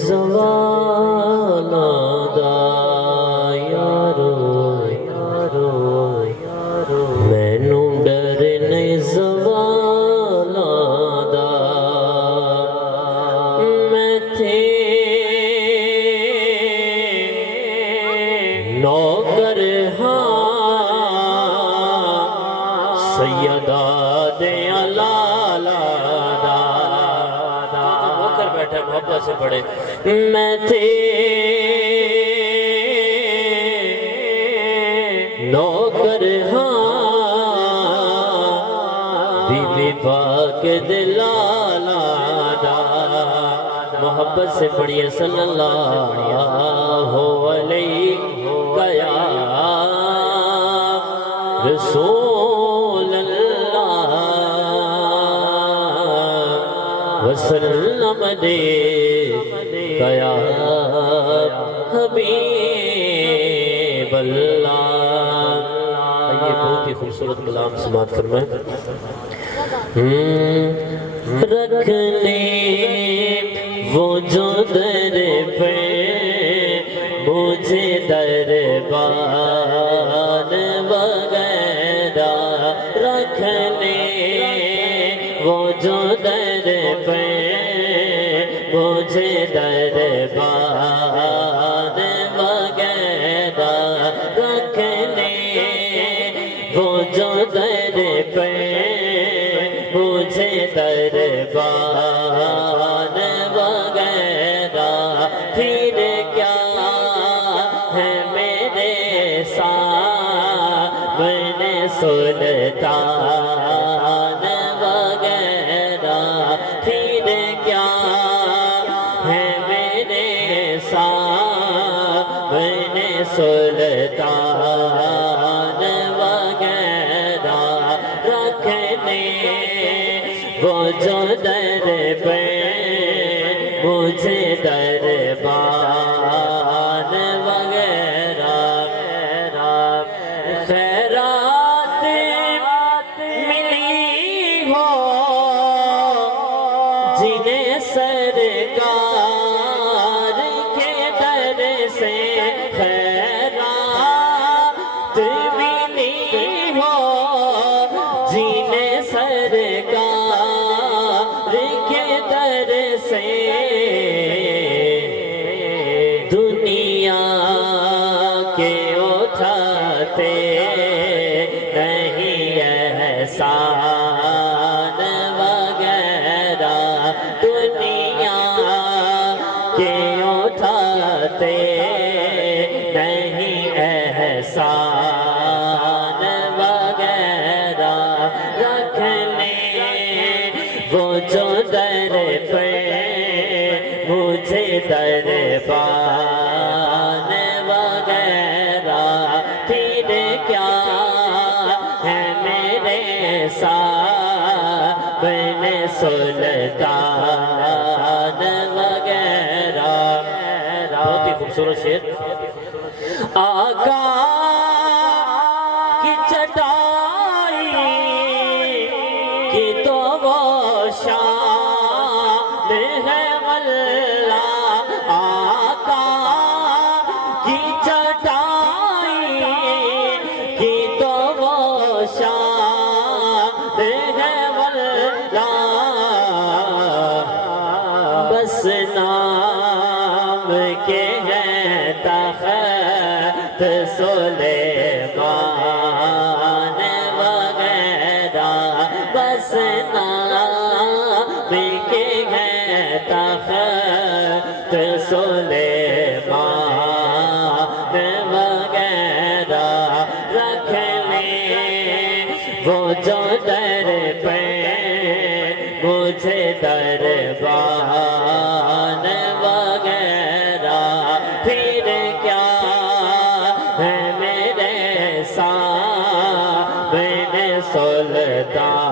زوال دا یارو مینوں ڈر نہیں زوال دا میں تھے نوکر ہاں سیدہ دے لالا دا وہ کر بیٹھا محبت سے پڑھے میں تھے نوکر ہاں بی بی پاک دے لالا دا محبت سے پڑھیے صلی اللہ علیہ یا رسول اللہ وسلم دے یا حبیب اللہ یہ بہت ہی خوبصورت کلام سماعت فرمائیں رکھنے وہ جو در پہ مجھے دربان وغیرہ رکھنے وہ جو در پہ مجھے دربان وغیرہ رکھنے وہ جو در پہ مجھے دربان وغیرہ پھر کیا ہے میرے سامنے سلطان وغیرہ پھر کیا ہے میرے سامنے سلطان وغیرہ رکھنے وہ جو در پہ مجھے دربان وغیرہ خیرات ملی ہو جنہیں سرکار کے در سے خیرات ملی ہو جنہیں سرکار کے در سے دنیا کے اٹھاتے نہیں احسان وغیرہ دنیا کے اٹھاتے نہیں احسان وغیرہ رکھنے وہ جو در پہ مجھے دربان وغیرہ پھر کیا ہے میرے سامنے سلطان وغیرہ بہت ہی خوبصورت شعر آقا کی چٹائی کی تو وہ شان ہے واللہ آقا کی چٹائی کی تو وہ شان ہے واللہ بس نام کے ہیں تخت سلیمان وغیرہ بس نام کے ہیں تخت سلیمان وغیرہ رکھنے وہ جو در پہ مجھے دربان وغیرہ پھر کیا ہے میرے سامنے سلطان